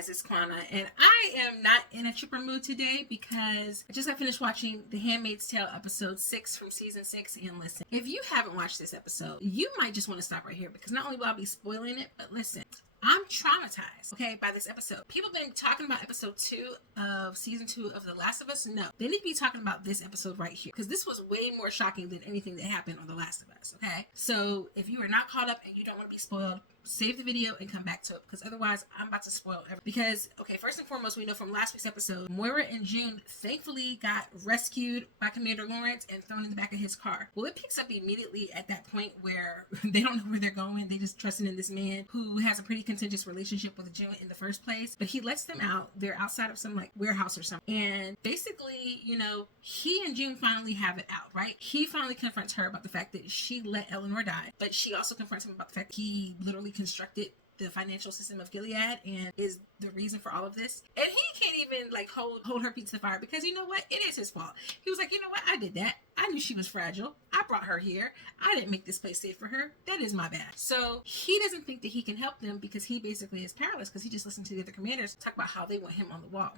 guys, it's Kwana, and I am not in a chipper mood today because I just got finished watching The Handmaid's Tale episode 6 from season 6. And listen, if you haven't watched this episode, you might just want to stop right here because not only will I be spoiling it, but listen, I'm traumatized, okay, by this episode. People have been talking about episode 2 of season 2 of The Last of Us. No, they need to be talking about this episode right here because this was way more shocking than anything that happened on The Last of Us, okay? So if you are not caught up and you don't want to be spoiled, save the video and come back to it because otherwise I'm about to spoil everything. Because, okay, first and foremost, we know from last week's episode, Moira and June thankfully got rescued by Commander Lawrence and thrown in the back of his car. Well, it picks up immediately at that point where they don't know where they're going. They just trusting in this man who has a pretty contentious relationship with June in the first place. But he lets them out. They're outside of some like warehouse or something. And basically, you know, he and June finally have it out, right? He finally confronts her about the fact that she let Eleanor die. But she also confronts him about the fact that he literally constructed the financial system of Gilead and is the reason for all of this. And he can't even like hold her feet to the fire because you know what? It is his fault. He was like, you know what? I did that. I knew she was fragile. I brought her here. I didn't make this place safe for her. That is my bad. So he doesn't think that he can help them because he basically is powerless because he just listened to the other commanders talk about how they want him on the wall.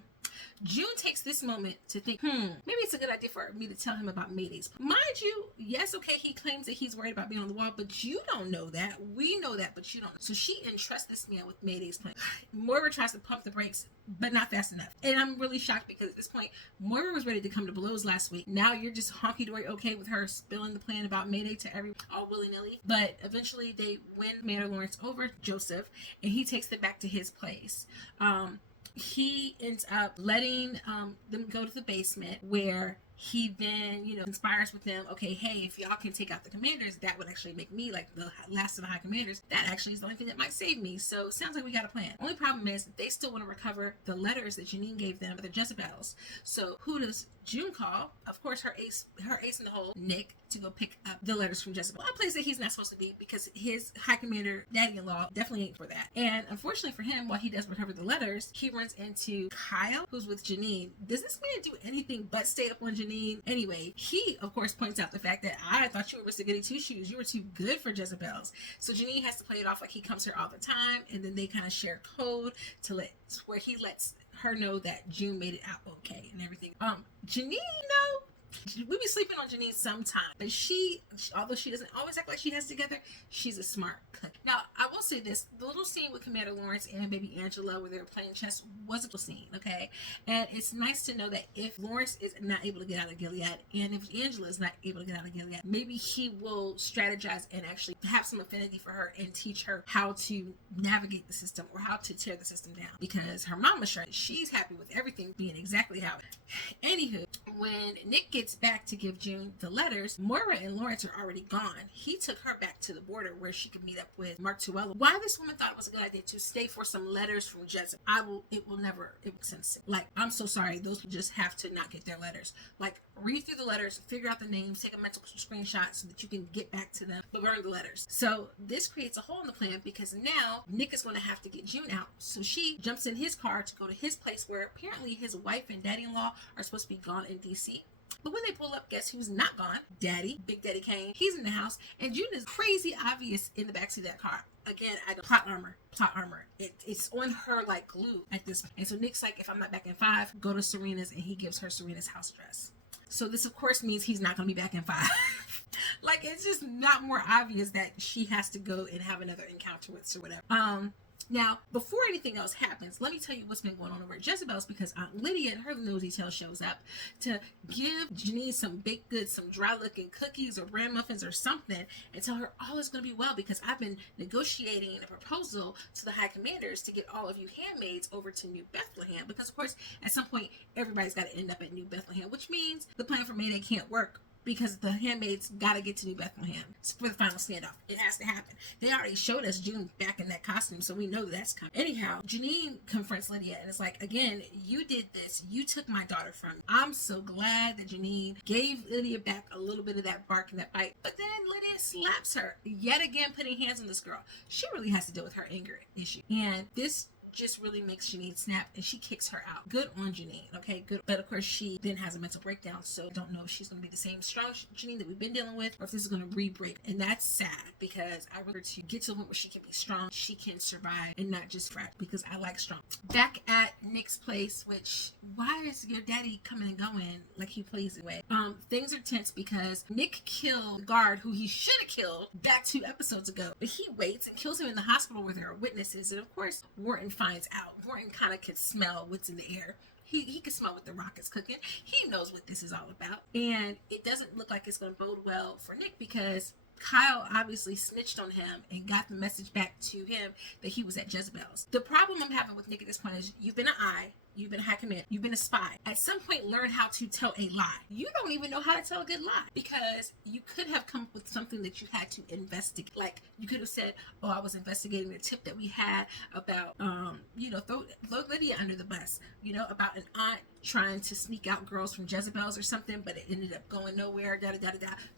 June takes this moment to think, maybe it's a good idea for me to tell him about Mayday's. Mind you, yes, okay, he claims that he's worried about being on the wall, but you don't know that. We know that, but you don't. So she entrusts this man with Mayday's plan. Moira tries to pump the brakes, but not fast enough. And I'm really shocked because at this point, Moira was ready to come to blows last week. Now you're just honky-dory okay with her spilling the plan about Mayday to everyone all willy-nilly. But eventually they win Commander Lawrence over Joseph, and he takes them back to his place. He ends up letting them go to the basement where he then, you know, conspires with them. Okay, hey, if y'all can take out the commanders, that would actually make me like the last of the high commanders. That actually is the only thing that might save me. So sounds like we got a plan. Only problem is they still want to recover the letters that Janine gave them for the Jezebels. So who does June call? Of course, her ace in the hole, Nick, to go pick up the letters from Jezebel. A place that he's not supposed to be because his high commander, daddy-in-law, definitely ain't for that. And unfortunately for him, while he does recover the letters, he runs into Kyle, who's with Janine. Does this man do anything but stay up on Janine? Anyway, he, of course, points out the fact that I thought you were Mr. Goody Two-Shoes. You were too good for Jezebels. So Janine has to play it off like he comes here all the time, and then they kind of share code where he lets her know that June made it out okay and everything. Janine, we be sleeping on Janine sometime, but although she doesn't always act like she has together, she's a smart cook. Now, I will say this, the little scene with Commander Lawrence and baby Angela where they were playing chess was a little scene, okay? And it's nice to know that if Lawrence is not able to get out of Gilead, and if Angela is not able to get out of Gilead, maybe he will strategize and actually have some affinity for her and teach her how to navigate the system or how to tear the system down. Because her mama sure, she's happy with everything being exactly how it is. Anywho, when Nick gets back to give June the letters, Moira and Lawrence are already gone. He took her back to the border where she could meet up with Mark Tuello. Why this woman thought it was a good idea to stay for some letters from Jezebel, it will never make sense. Like, I'm so sorry, those people just have to not get their letters. Like, read through the letters, figure out the names, take a mental screenshot so that you can get back to them, but burn the letters. So this creates a hole in the plan because now Nick is going to have to get June out. So she jumps in his car to go to his place where apparently his wife and daddy-in-law are supposed to be gone in DC. But when they pull up, guess who's not gone? Daddy, Big Daddy Kane. He's in the house, and June is crazy obvious in the backseat of that car. Again, plot armor. It's on her like glue at this point. And so Nick's like, if I'm not back in 5, go to Serena's, and he gives her Serena's house dress. So this, of course, means he's not going to be back in 5. Like, it's just not more obvious that she has to go and have another encounter with or whatever. Now, before anything else happens, let me tell you what's been going on over at Jezebel's because Aunt Lydia and her nosy tail shows up to give Janine some baked goods, some dry-looking cookies or bran muffins or something, and tell her all is going to be well because I've been negotiating a proposal to the high commanders to get all of you handmaids over to New Bethlehem because, of course, at some point, everybody's got to end up at New Bethlehem, which means the plan for Mayday can't work because the handmaids got to get to New Bethlehem for the final standoff. It has to happen. They already showed us June back in that costume, so we know that's coming. Anyhow, Janine confronts Lydia, and it's like, again, you did this. You took my daughter from me. I'm so glad that Janine gave Lydia back a little bit of that bark and that bite. But then Lydia slaps her, yet again putting hands on this girl. She really has to deal with her anger issue. And this just really makes Janine snap, and she kicks her out. Good on Janine, okay, good. But of course, she then has a mental breakdown, so I don't know if she's going to be the same strong Janine that we've been dealing with, or if this is going to re-break. And that's sad, because I want her to get to the point where she can be strong, she can survive, and not just frat, because I like strong. Back at Nick's place, which, why is your daddy coming and going like he plays away? Things are tense because Nick killed the guard who he should have killed back 2 episodes ago, but he waits and kills him in the hospital where there are witnesses. And of course, Wharton finds out. Wharton kind of can smell what's in the air. He can smell what the rock is cooking. He knows what this is all about. And it doesn't look like it's going to bode well for Nick, because Kyle obviously snitched on him and got the message back to him that he was at Jezebel's. The problem I'm having with Nick at this point is, you've been an eye, you've been a hack command, you've been a spy. At some point, learn how to tell a lie. You don't even know how to tell a good lie, because you could have come up with something that you had to investigate. Like, you could have said, oh, I was investigating the tip that we had about, throw Lydia under the bus, about an aunt trying to sneak out girls from Jezebel's or something, but it ended up going nowhere,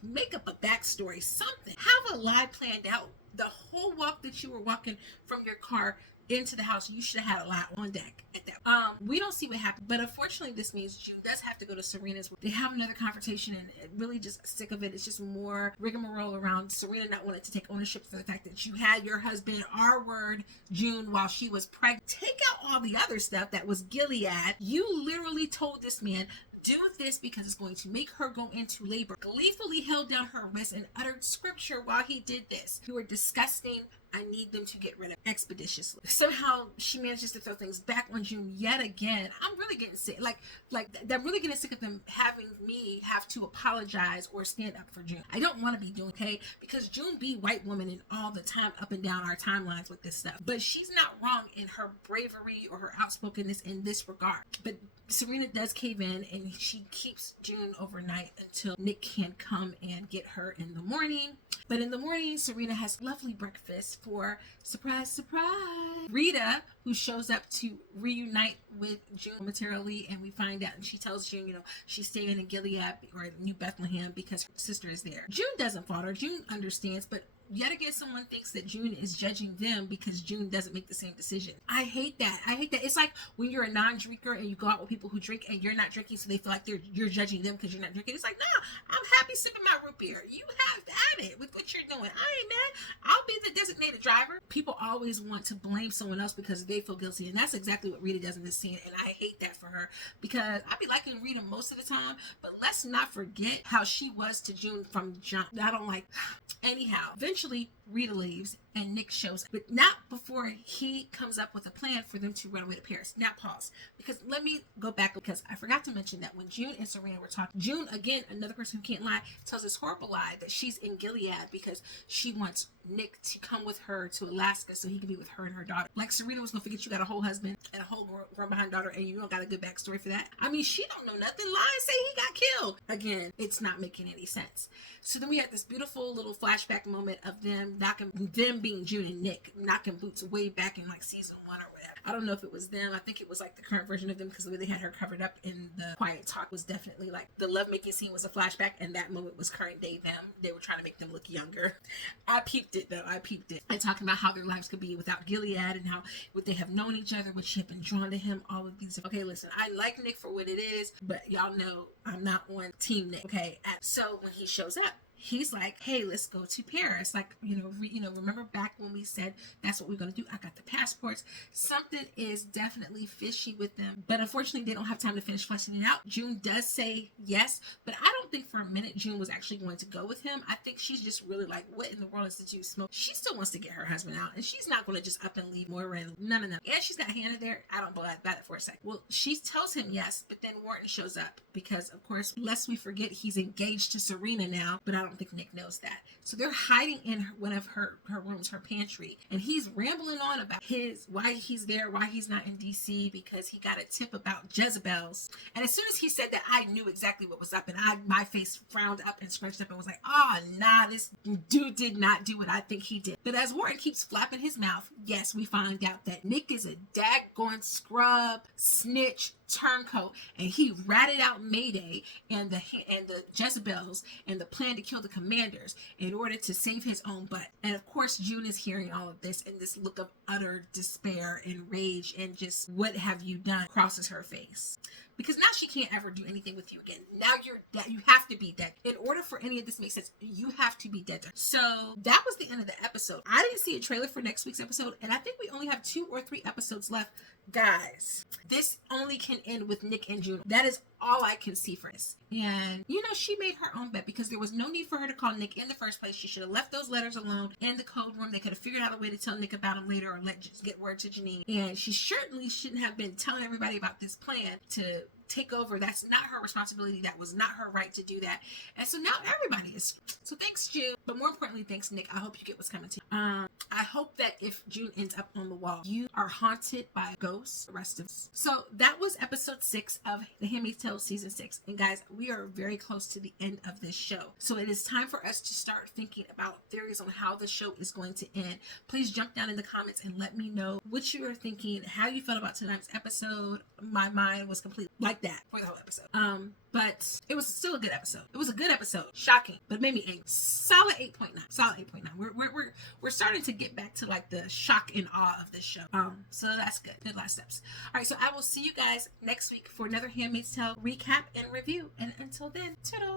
Make up a backstory, something. Have a lie planned out. The whole walk that you were walking from your car into the house, you should have had a lie on deck at that. We don't see what happened, but unfortunately this means June does have to go to Serena's. They have another confrontation, and really just sick of it. It's just more rigmarole around Serena not wanting to take ownership for the fact that you had your husband, our word, June, while she was pregnant. Take out all the other stuff that was Gilead. You literally told this man, do this because it's going to make her go into labor. Gleefully held down her wrist and uttered scripture while he did this. You are disgusting. I need them to get rid of expeditiously. Somehow she manages to throw things back on June yet again. I'm really getting sick. I'm really getting sick of them having me have to apologize or stand up for June. I don't want to be doing, okay? Because June be white woman and all the time up and down our timelines with this stuff. But she's not wrong in her bravery or her outspokenness in this regard. But Serena does cave in, and she keeps June overnight until Nick can come and get her in the morning. But in the morning, Serena has lovely breakfast for, surprise, surprise, Rita, who shows up to reunite with June momentarily, and we find out, and she tells June, she's staying in Gilead or New Bethlehem because her sister is there. June doesn't falter. June understands, but yet again, someone thinks that June is judging them because June doesn't make the same decision. I hate that. It's like when you're a non-drinker and you go out with people who drink and you're not drinking, so they feel like you're judging them because you're not drinking. It's like, nah, I'm happy sipping my root beer. You have at it with what you're doing. I ain't mad. I'll be the designated driver. People always want to blame someone else because they feel guilty, and that's exactly what Rita does in this scene, and I hate that for her, because I be liking Rita most of the time, but let's not forget how she was to June from jump. I don't like. Anyhow, eventually Rita leaves and Nick shows up, but not before he comes up with a plan for them to run away to Paris. Now pause, because let me go back, because I forgot to mention that when June and Serena were talking, June, again, another person who can't lie, tells this horrible lie that she's in Gilead because she wants Nick to come with her to Alaska so he can be with her and her daughter. Like Serena was gonna forget you got a whole husband and a whole grown behind daughter, and you don't got a good backstory for that. I mean, she don't know nothing. Lie and say he got killed. Again, it's not making any sense. So then we had this beautiful little flashback moment of them being June and Nick knocking boots way back in like season 1 or whatever. I don't know if it was them. I think it was like the current version of them, because the way they had her covered up in the quiet talk was definitely like the lovemaking scene was a flashback, and that moment was current day them. They were trying to make them look younger. I peeped it though. And talking about how their lives could be without Gilead, and how would they have known each other, would she have been drawn to him, all of these. Okay, listen, I like Nick for what it is, but y'all know I'm not on team Nick. Okay, so when he shows up, he's like, hey, let's go to Paris. Like, remember back when we said that's what we're going to do? I got the passports. Something is definitely fishy with them. But unfortunately, they don't have time to finish fleshing it out. June does say yes, but I don't think for a minute June was actually going to go with him. I think she's just really like, what in the world is the juice smoke? She still wants to get her husband out, and she's not going to just up and leave Moira. No. And she's got Hannah there. I don't believe that for a second. Well, she tells him yes, but then Wharton shows up because, of course, lest we forget, he's engaged to Serena now, but I don't think Nick knows that. So they're hiding in one of her rooms, her pantry, and he's rambling on about why he's there, why he's not in DC, because he got a tip about Jezebel's. And as soon as he said that, I knew exactly what was up, and my face frowned up and scrunched up and was like, oh, nah, this dude did not do what I think he did. But as Wharton keeps flapping his mouth, yes, we find out that Nick is a daggone scrub, snitch, turncoat, and he ratted out Mayday and the Jezebels and the plan to kill the commanders in order to save his own butt. And of course, June is hearing all of this, and this look of utter despair and rage and just what have you done crosses her face. Because now she can't ever do anything with you again. Now you're dead. You have to be dead. In order for any of this to make sense, you have to be dead. So that was the end of the episode. I didn't see a trailer for next week's episode, and I think we only have 2 or 3 episodes left. Guys, this only can end with Nick and June. That is all I can see for this. And, you know, she made her own bet because there was no need for her to call Nick in the first place. She should have left those letters alone in the code room. They could have figured out a way to tell Nick about them later or get word to Janine. And she certainly shouldn't have been telling everybody about this plan to take over. That's not her responsibility. That was not her right to do that. And so now everybody is. So thanks, June. But more importantly, thanks, Nick. I hope you get what's coming to you. I hope that if June ends up on the wall, you are haunted by ghosts the rest of us. So that was episode 6 of The Handmaid's Tale season 6. And guys, we are very close to the end of this show. So it is time for us to start thinking about theories on how the show is going to end. Please jump down in the comments and let me know what you are thinking, how you felt about tonight's episode. My mind was completely like that for the whole episode. But it was still a good episode. It was a good episode. Shocking, but it made me angry. Solid 8.9. Solid 8.9. We're starting to get back to like the shock and awe of this show. So that's good. Good last steps. All right, so I will see you guys next week for another Handmaid's Tale recap and review. And until then, toodles.